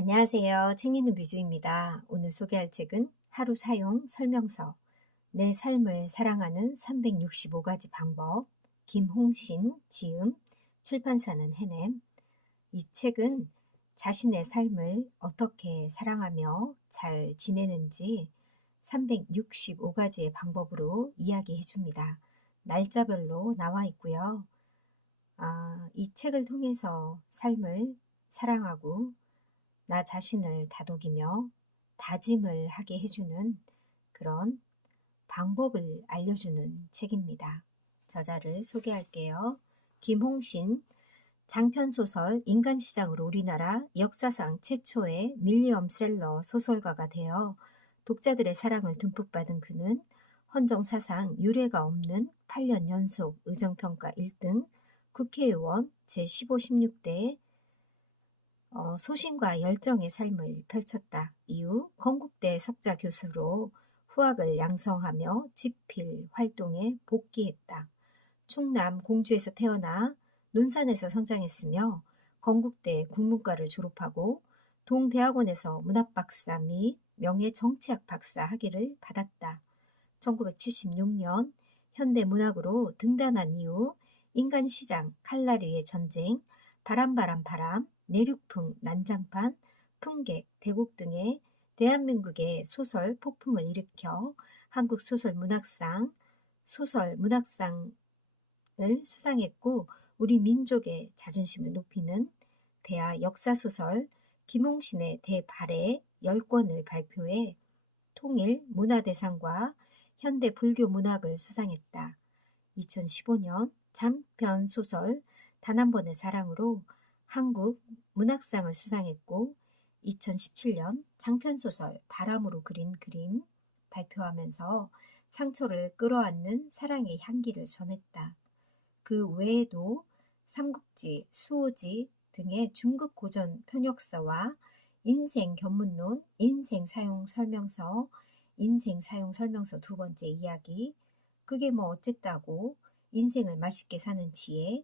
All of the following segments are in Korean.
안녕하세요. 책 읽는 뮤즈입니다. 오늘 소개할 책은 하루 사용 설명서, 내 삶을 사랑하는 365가지 방법, 김홍신, 지음, 출판사는 해냄. 이 책은 자신의 삶을 어떻게 사랑하며 잘 지내는지 365가지의 방법으로 이야기해 줍니다. 날짜별로 나와 있고요. 이 책을 통해서 삶을 사랑하고 나 자신을 다독이며 다짐을 하게 해주는 그런 방법을 알려주는 책입니다. 저자를 소개할게요. 김홍신, 장편소설 인간시장으로 우리나라 역사상 최초의 밀리엄셀러 소설가가 되어 독자들의 사랑을 듬뿍 받은 그는 헌정사상 유례가 없는 8년 연속 의정평가 1등, 국회의원 제15, 16대 소신과 열정의 삶을 펼쳤다. 이후 건국대 석좌 교수로 후학을 양성하며 집필 활동에 복귀했다. 충남 공주에서 태어나 논산에서 성장했으며 건국대 국문과를 졸업하고 동대학원에서 문학박사 및 명예정치학 박사 학위를 받았다. 1976년 현대문학으로 등단한 이후 인간시장, 칼날리의 전쟁, 바람, 내륙풍, 난장판, 풍객, 대곡 등의 대한민국의 소설 폭풍을 일으켜 한국소설문학상, 소설문학상을 수상했고 우리 민족의 자존심을 높이는 대하 역사소설 김홍신의 대발해 10권을 발표해 통일 문화대상과 현대 불교 문학을 수상했다. 2015년 장편 소설 단 한 번의 사랑으로 한국 문학상을 수상했고 2017년 장편 소설 바람으로 그린 그림 발표하면서 상처를 끌어안는 사랑의 향기를 전했다. 그 외에도 삼국지, 수호지 등의 중국 고전 편역서와 인생 견문론, 인생 사용 설명서 두 번째 이야기, 그게 뭐 어쨌다고, 인생을 맛있게 사는 지혜,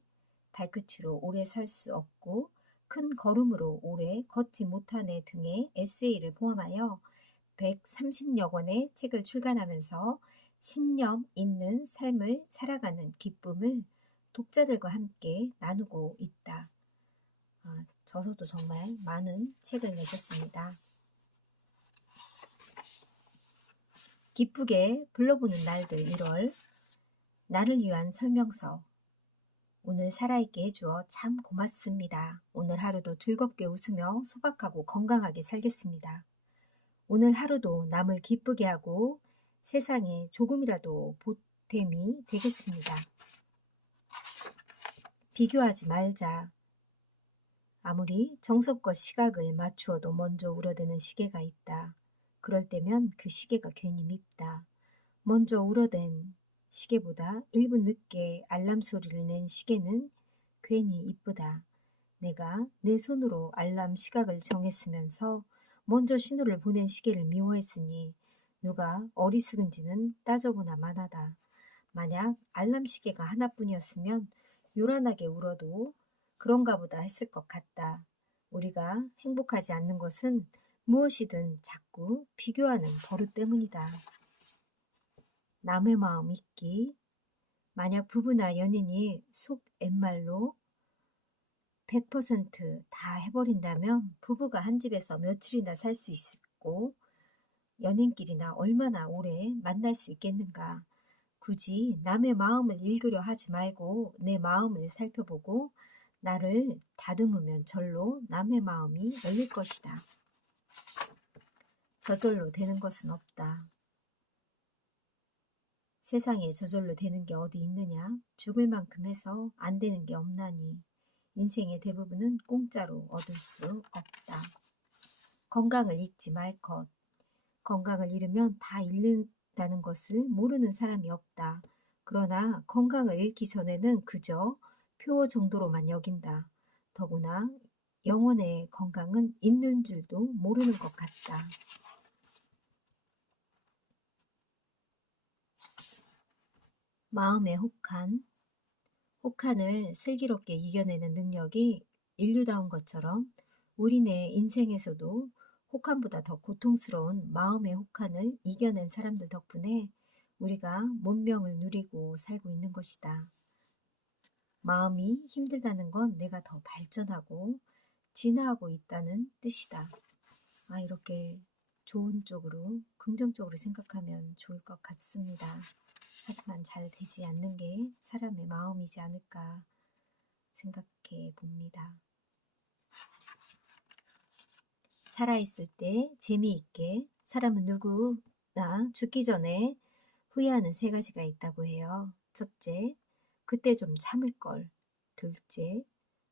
발끝으로 오래 살 수 없고 큰 걸음으로 오래 걷지 못하네 등의 에세이를 포함하여 130여 권의 책을 출간하면서 신념 있는 삶을 살아가는 기쁨을 독자들과 함께 나누고 있다. 저서도 정말 많은 책을 내셨습니다. 기쁘게 불러보는 날들 1월, 나를 위한 설명서. 오늘 살아있게 해주어 참 고맙습니다. 오늘 하루도 즐겁게 웃으며 소박하고 건강하게 살겠습니다. 오늘 하루도 남을 기쁘게 하고 세상에 조금이라도 보탬이 되겠습니다. 비교하지 말자. 아무리 정석과 시각을 맞추어도 먼저 울어대는 시계가 있다. 그럴 때면 그 시계가 괜히 밉다. 먼저 울어댄 시계보다 1분 늦게 알람 소리를 낸 시계는 괜히 이쁘다. 내가 내 손으로 알람 시각을 정했으면서 먼저 신호를 보낸 시계를 미워했으니 누가 어리석은지는 따져보나 마나다. 만약 알람 시계가 하나뿐이었으면 요란하게 울어도 그런가 보다 했을 것 같다. 우리가 행복하지 않는 것은 무엇이든 자꾸 비교하는 버릇 때문이다. 남의 마음 잊기. 만약 부부나 연인이 속 앤말로 100%다 해버린다면 부부가 한 집에서 며칠이나 살 수 있고 연인끼리나 얼마나 오래 만날 수 있겠는가. 굳이 남의 마음을 읽으려 하지 말고 내 마음을 살펴보고 나를 다듬으면 절로 남의 마음이 열릴 것이다. 저절로 되는 것은 없다. 세상에 저절로 되는 게 어디 있느냐? 죽을 만큼 해서 안 되는 게 없나니. 인생의 대부분은 공짜로 얻을 수 없다. 건강을 잊지 말 것. 건강을 잃으면 다 잃는다는 것을 모르는 사람이 없다. 그러나 건강을 잃기 전에는 그저 표 정도로만 여긴다. 더구나 영혼의 건강은 있는 줄도 모르는 것 같다. 마음의 혹한. 혹한을 슬기롭게 이겨내는 능력이 인류다운 것처럼 우리네 인생에서도 혹한보다 더 고통스러운 마음의 혹한을 이겨낸 사람들 덕분에 우리가 문명을 누리고 살고 있는 것이다. 마음이 힘들다는 건 내가 더 발전하고 진화하고 있다는 뜻이다. 이렇게 좋은 쪽으로, 긍정적으로 생각하면 좋을 것 같습니다. 하지만 잘 되지 않는 게 사람의 마음이지 않을까 생각해 봅니다. 살아있을 때 재미있게 사람은 누구나 죽기 전에 후회하는 세 가지가 있다고 해요. 첫째, 그때 좀 참을 걸. 둘째,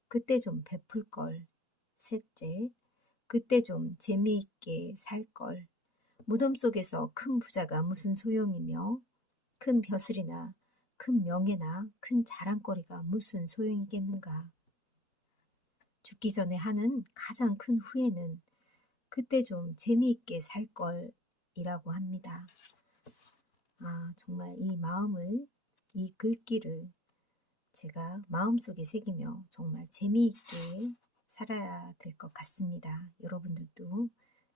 그때 좀 베풀 걸. 셋째, 그때 좀 재미있게 살 걸. 무덤 속에서 큰 부자가 무슨 소용이며 큰 벼슬이나 큰 명예나 큰 자랑거리가 무슨 소용이겠는가. 죽기 전에 하는 가장 큰 후회는 그때 좀 재미있게 살 걸이라고 합니다. 정말 이 마음을, 이 글귀를 제가 마음속에 새기며 정말 재미있게 살아야 될 것 같습니다. 여러분들도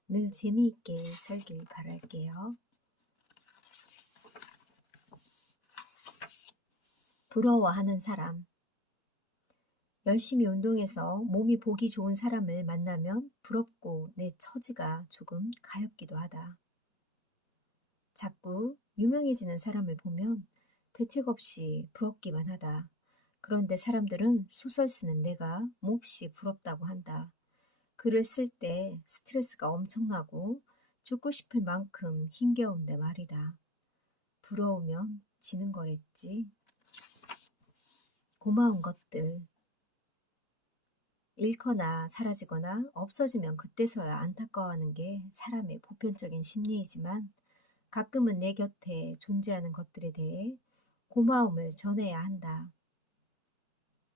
늘 재미있게 살길 바랄게요. 부러워하는 사람. 열심히 운동해서 몸이 보기 좋은 사람을 만나면 부럽고 내 처지가 조금 가엾기도 하다. 자꾸 유명해지는 사람을 보면 대책 없이 부럽기만 하다. 그런데 사람들은 소설 쓰는 내가 몹시 부럽다고 한다. 글을 쓸 때 스트레스가 엄청나고 죽고 싶을 만큼 힘겨운데 말이다. 부러우면 지는 거랬지. 고마운 것들. 잃거나 사라지거나 없어지면 그때서야 안타까워하는 게 사람의 보편적인 심리이지만 가끔은 내 곁에 존재하는 것들에 대해 고마움을 전해야 한다.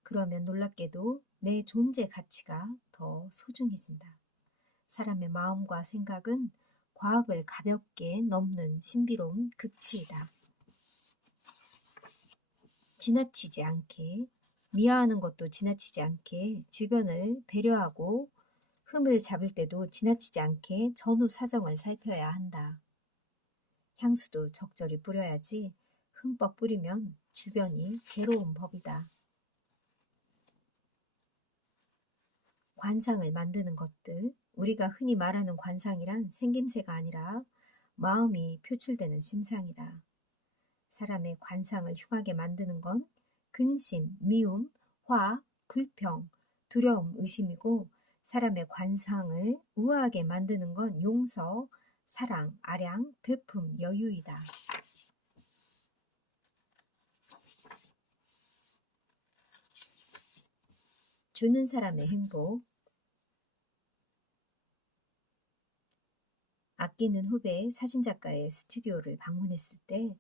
그러면 놀랍게도 내 존재 가치가 더 소중해진다. 사람의 마음과 생각은 과학을 가볍게 넘는 신비로운 극치이다. 지나치지 않게, 미워하는 것도 지나치지 않게 주변을 배려하고 흠을 잡을 때도 지나치지 않게 전후 사정을 살펴야 한다. 향수도 적절히 뿌려야지 흠뻑 뿌리면 주변이 괴로운 법이다. 관상을 만드는 것들, 우리가 흔히 말하는 관상이란 생김새가 아니라 마음이 표출되는 심상이다. 사람의 관상을 흉하게 만드는 건 근심, 미움, 화, 불평, 두려움, 의심이고 사람의 관상을 우아하게 만드는 건 용서, 사랑, 아량, 베품, 여유이다. 주는 사람의 행복. 아끼는 후배 사진작가의 스튜디오를 방문했을 때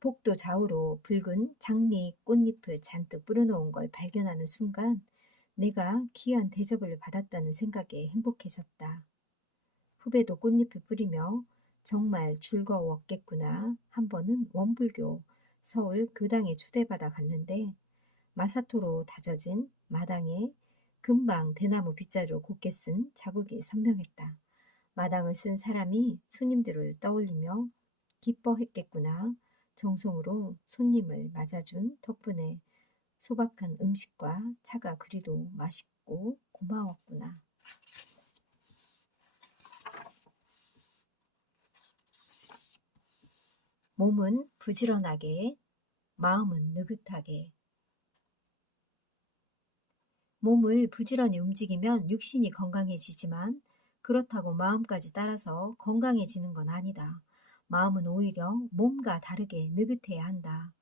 복도 좌우로 붉은 장미 꽃잎을 잔뜩 뿌려놓은 걸 발견하는 순간 내가 귀한 대접을 받았다는 생각에 행복해졌다. 후배도 꽃잎을 뿌리며 정말 즐거웠겠구나. 한 번은 원불교 서울 교당에 초대받아 갔는데 마사토로 다져진 마당에 금방 대나무 빗자루 곱게 쓴 자국이 선명했다. 마당을 쓴 사람이 손님들을 떠올리며 기뻐했겠구나. 정성으로 손님을 맞아준 덕분에 소박한 음식과 차가 그리도 맛있고 고마웠구나. 몸은 부지런하게, 마음은 느긋하게. 몸을 부지런히 움직이면 육신이 건강해지지만 그렇다고 마음까지 따라서 건강해지는 건 아니다. 마음은 오히려 몸과 다르게 느긋해야 한다.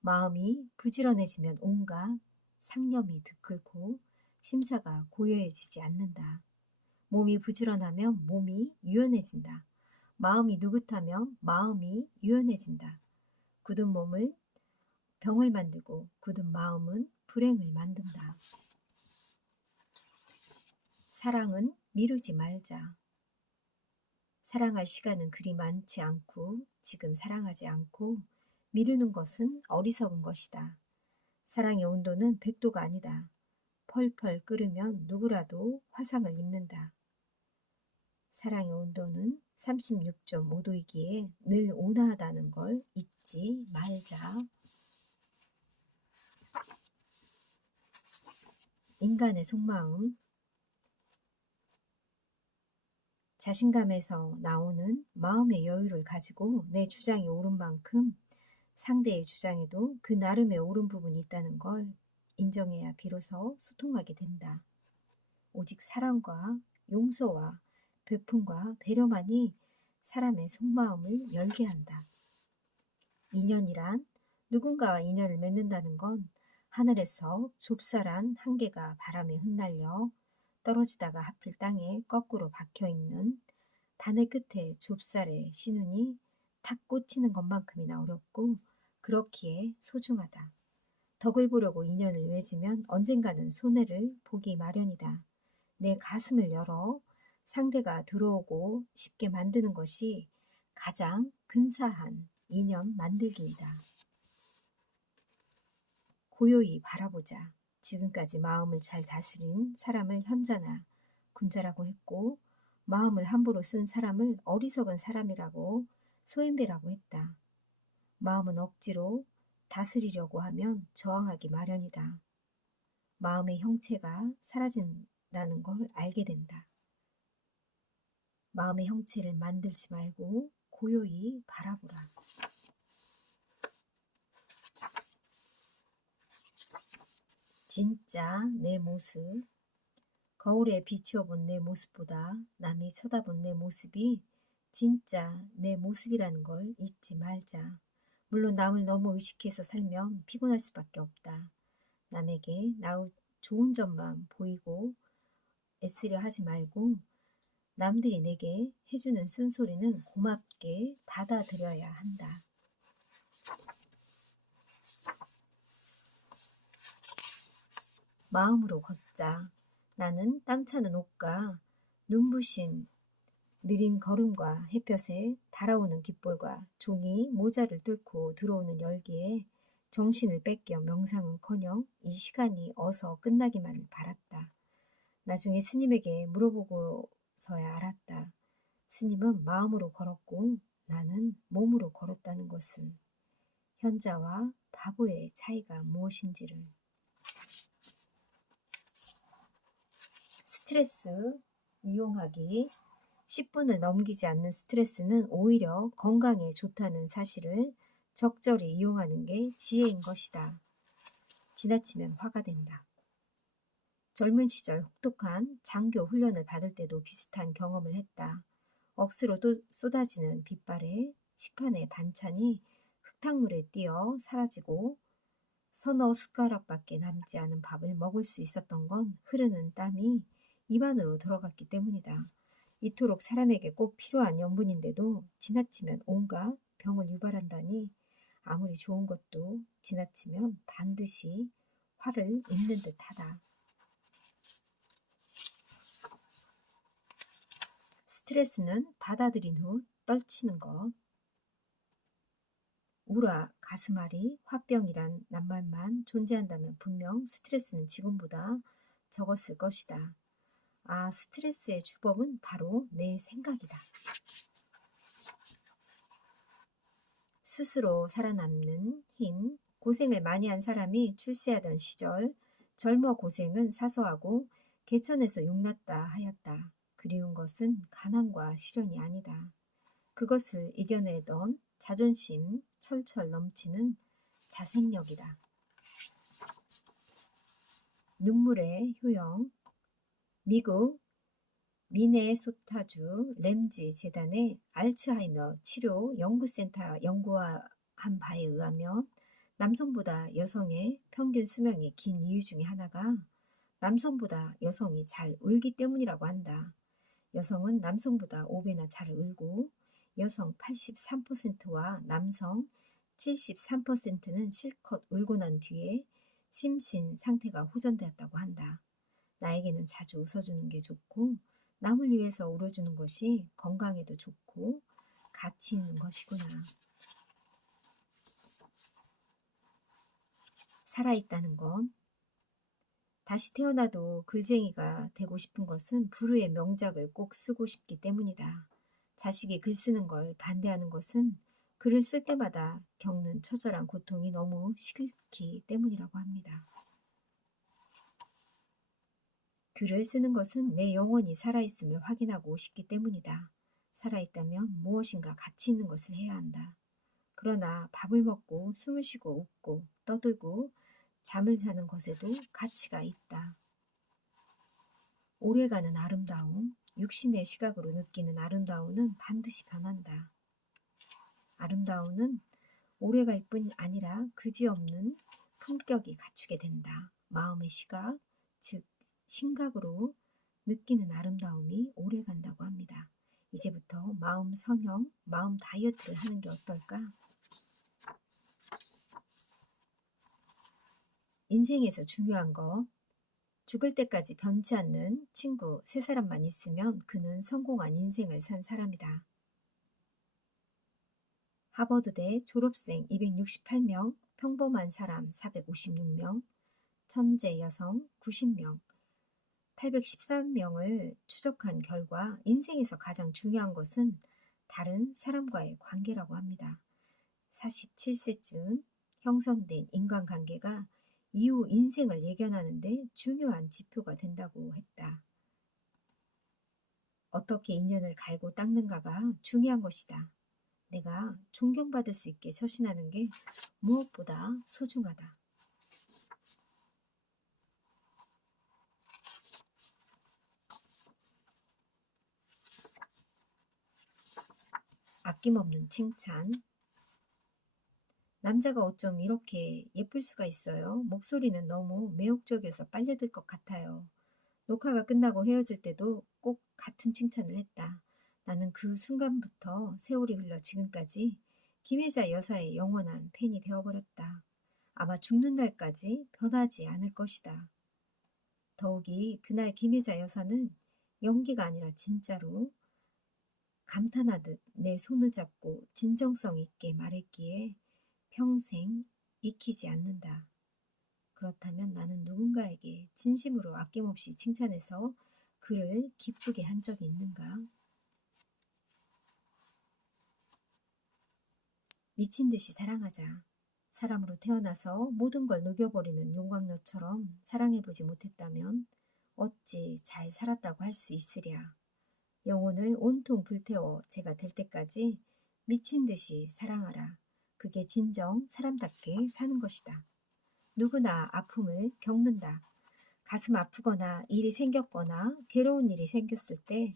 마음이 부지런해지면 온갖 상념이 들끓고 심사가 고요해지지 않는다. 몸이 부지런하면 몸이 유연해진다. 마음이 느긋하면 마음이 유연해진다. 굳은 몸을 병을 만들고 굳은 마음은 불행을 만든다. 사랑은 미루지 말자. 사랑할 시간은 그리 많지 않고 지금 사랑하지 않고 미루는 것은 어리석은 것이다. 사랑의 온도는 100도가 아니다. 펄펄 끓으면 누구라도 화상을 입는다. 사랑의 온도는 36.5도이기에 늘 온화하다는 걸 잊지 말자. 인간의 속마음. 자신감에서 나오는 마음의 여유를 가지고 내 주장이 옳은 만큼 상대의 주장에도 그 나름의 옳은 부분이 있다는 걸 인정해야 비로소 소통하게 된다. 오직 사랑과 용서와 베품과 배려만이 사람의 속마음을 열게 한다. 인연이란 누군가와 인연을 맺는다는 건 하늘에서 좁쌀한 한 개가 바람에 흩날려 떨어지다가 하필 땅에 거꾸로 박혀있는 바늘 끝에 좁쌀의 신운이 탁 꽂히는 것만큼이나 어렵고 그렇기에 소중하다. 덕을 보려고 인연을 맺으면 언젠가는 손해를 보기 마련이다. 내 가슴을 열어 상대가 들어오고 싶게 만드는 것이 가장 근사한 인연 만들기이다. 고요히 바라보자. 지금까지 마음을 잘 다스린 사람을 현자나 군자라고 했고 마음을 함부로 쓴 사람을 어리석은 사람이라고 소인배라고 했다. 마음은 억지로 다스리려고 하면 저항하기 마련이다. 마음의 형체가 사라진다는 걸 알게 된다. 마음의 형체를 만들지 말고 고요히 바라보라. 진짜 내 모습. 거울에 비추어 본 내 모습보다 남이 쳐다본 내 모습이 진짜 내 모습이라는 걸 잊지 말자. 물론 남을 너무 의식해서 살면 피곤할 수밖에 없다. 남에게 나의 좋은 점만 보이고 애쓰려 하지 말고 남들이 내게 해주는 쓴소리는 고맙게 받아들여야 한다. 마음으로 걷자. 나는 땀차는 옷과 눈부신 느린 걸음과 햇볕에 달아오는 깃볼과 종이 모자를 뚫고 들어오는 열기에 정신을 뺏겨 명상은커녕 이 시간이 어서 끝나기만을 바랐다. 나중에 스님에게 물어보고서야 알았다. 스님은 마음으로 걸었고 나는 몸으로 걸었다는 것을. 현자와 바보의 차이가 무엇인지를. 스트레스 이용하기. 10분을 넘기지 않는 스트레스는 오히려 건강에 좋다는 사실을 적절히 이용하는 게 지혜인 것이다. 지나치면 화가 된다. 젊은 시절 혹독한 장교 훈련을 받을 때도 비슷한 경험을 했다. 억수로 쏟아지는 빗발에 식판의 반찬이 흙탕물에 뛰어 사라지고 서너 숟가락밖에 남지 않은 밥을 먹을 수 있었던 건 흐르는 땀이 입 안으로 들어갔기 때문이다. 이토록 사람에게 꼭 필요한 염분인데도 지나치면 온갖 병을 유발한다니 아무리 좋은 것도 지나치면 반드시 화를 입는 듯하다. 스트레스는 받아들인 후 떨치는 것. 우라, 가슴앓이, 화병이란 낱말만 존재한다면 분명 스트레스는 지금보다 적었을 것이다. 아, 스트레스의 주범은 바로 내 생각이다. 스스로 살아남는 힘. 고생을 많이 한 사람이 출세하던 시절 젊어 고생은 사소하고 개천에서 용났다 하였다. 그리운 것은 가난과 시련이 아니다. 그것을 이겨내던 자존심 철철 넘치는 자생력이다. 눈물의 효용. 미국 미네소타주 램지 재단의 알츠하이머 치료 연구센터 연구한 바에 의하면 남성보다 여성의 평균 수명이 긴 이유 중에 하나가 남성보다 여성이 잘 울기 때문이라고 한다. 여성은 남성보다 5배나 잘 울고 여성 83%와 남성 73%는 실컷 울고 난 뒤에 심신 상태가 호전되었다고 한다. 나에게는 자주 웃어주는 게 좋고 남을 위해서 울어주는 것이 건강에도 좋고 가치 있는 것이구나. 살아있다는 건 다시 태어나도 글쟁이가 되고 싶은 것은 불후의 명작을 꼭 쓰고 싶기 때문이다. 자식이 글 쓰는 걸 반대하는 것은 글을 쓸 때마다 겪는 처절한 고통이 너무 싫기 때문이라고 합니다. 글을 쓰는 것은 내 영혼이 살아있음을 확인하고 싶기 때문이다. 살아있다면 무엇인가 가치 있는 것을 해야 한다. 그러나 밥을 먹고 숨을 쉬고 웃고 떠들고 잠을 자는 것에도 가치가 있다. 오래가는 아름다움, 육신의 시각으로 느끼는 아름다움은 반드시 변한다. 아름다움은 오래갈 뿐 아니라 그지없는 품격이 갖추게 된다. 마음의 시각, 즉 심각으로 느끼는 아름다움이 오래간다고 합니다. 이제부터 마음 성형, 마음 다이어트를 하는 게 어떨까? 인생에서 중요한 거, 죽을 때까지 변치 않는 친구 세 사람만 있으면 그는 성공한 인생을 산 사람이다. 하버드대 졸업생 268명, 평범한 사람 456명, 천재 여성 90명, 813명을 추적한 결과 인생에서 가장 중요한 것은 다른 사람과의 관계라고 합니다. 47세쯤 형성된 인간관계가 이후 인생을 예견하는데 중요한 지표가 된다고 했다. 어떻게 인연을 갈고 닦는가가 중요한 것이다. 내가 존경받을 수 있게 처신하는 게 무엇보다 소중하다. 아낌없는 칭찬. 남자가 어쩜 이렇게 예쁠 수가 있어요? 목소리는 너무 매혹적이어서 빨려들 것 같아요. 녹화가 끝나고 헤어질 때도 꼭 같은 칭찬을 했다. 나는 그 순간부터 세월이 흘러 지금까지 김혜자 여사의 영원한 팬이 되어버렸다. 아마 죽는 날까지 변하지 않을 것이다. 더욱이 그날 김혜자 여사는 연기가 아니라 진짜로 감탄하듯 내 손을 잡고 진정성 있게 말했기에 평생 잊히지 않는다. 그렇다면 나는 누군가에게 진심으로 아낌없이 칭찬해서 그를 기쁘게 한 적이 있는가? 미친 듯이 사랑하자. 사람으로 태어나서 모든 걸 녹여버리는 용광로처럼 사랑해보지 못했다면 어찌 잘 살았다고 할 수 있으랴. 영혼을 온통 불태워 제가 될 때까지 미친 듯이 사랑하라. 그게 진정 사람답게 사는 것이다. 누구나 아픔을 겪는다. 가슴 아프거나 일이 생겼거나 괴로운 일이 생겼을 때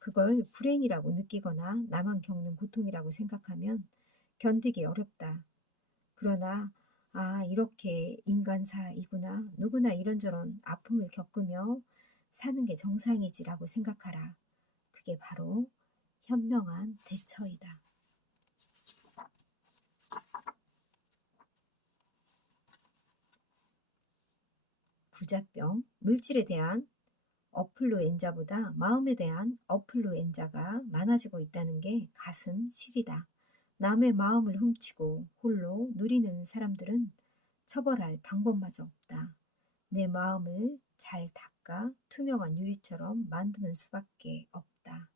그걸 불행이라고 느끼거나 나만 겪는 고통이라고 생각하면 견디기 어렵다. 그러나 이렇게 인간사이구나. 누구나 이런저런 아픔을 겪으며 사는 게 정상이지라고 생각하라. 그게 바로 현명한 대처이다. 부자병, 물질에 대한 어플루엔자보다 마음에 대한 어플루엔자가 많아지고 있다는 게 가슴 시리다. 남의 마음을 훔치고 홀로 누리는 사람들은 처벌할 방법마저 없다. 내 마음을 잘 닦아 투명한 유리처럼 만드는 수밖에 없다.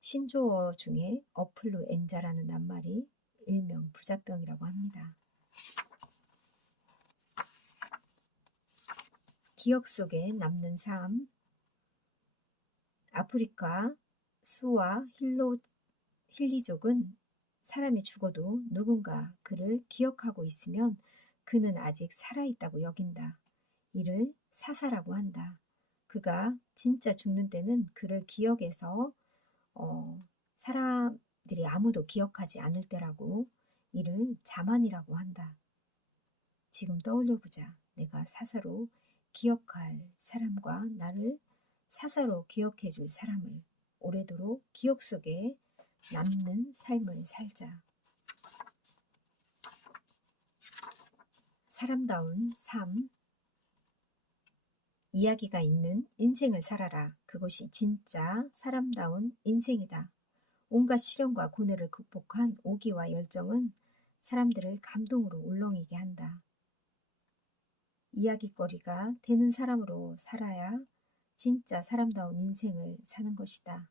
신조어 중에 어플루엔자라는 낱말이 일명 부자병이라고 합니다. 기억 속에 남는 삶. 아프리카 수와 힐리족은 사람이 죽어도 누군가 그를 기억하고 있으면 그는 아직 살아있다고 여긴다. 이를 사사라고 한다. 그가 진짜 죽는 때는 그를 기억해서 사람들이 아무도 기억하지 않을 때라고, 이를 자만이라고 한다. 지금 떠올려보자. 내가 사사로 기억할 사람과 나를 사사로 기억해줄 사람을 오래도록 기억 속에 남는 삶을 살자. 사람다운 삶. 이야기가 있는 인생을 살아라. 그것이 진짜 사람다운 인생이다. 온갖 시련과 고뇌를 극복한 오기와 열정은 사람들을 감동으로 울렁이게 한다. 이야깃거리가 되는 사람으로 살아야 진짜 사람다운 인생을 사는 것이다.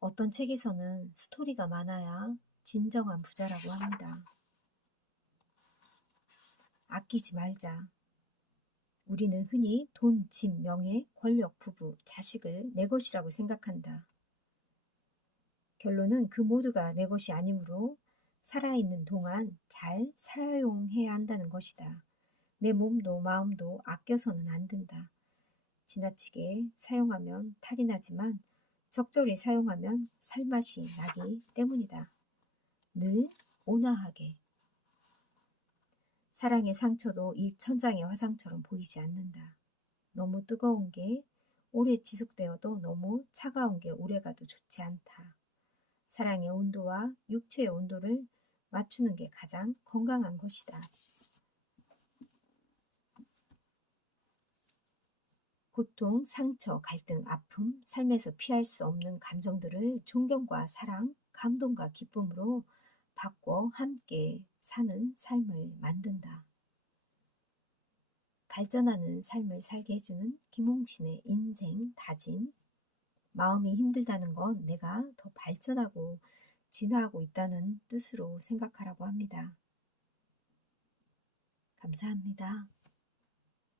어떤 책에서는 스토리가 많아야 진정한 부자라고 합니다. 아끼지 말자. 우리는 흔히 돈, 집, 명예, 권력, 부부, 자식을 내 것이라고 생각한다. 결론은 그 모두가 내 것이 아니므로 살아있는 동안 잘 사용해야 한다는 것이다. 내 몸도 마음도 아껴서는 안 된다. 지나치게 사용하면 탈이 나지만 적절히 사용하면 살맛이 나기 때문이다. 늘 온화하게. 사랑의 상처도 이 천장의 화상처럼 보이지 않는다. 너무 뜨거운 게 오래 지속되어도 너무 차가운 게 오래가도 좋지 않다. 사랑의 온도와 육체의 온도를 맞추는 게 가장 건강한 것이다. 고통, 상처, 갈등, 아픔, 삶에서 피할 수 없는 감정들을 존경과 사랑, 감동과 기쁨으로 바꿔 함께 사는 삶을 만든다. 발전하는 삶을 살게 해주는 김홍신의 인생 다짐. 마음이 힘들다는 건 내가 더 발전하고 진화하고 있다는 뜻으로 생각하라고 합니다. 감사합니다.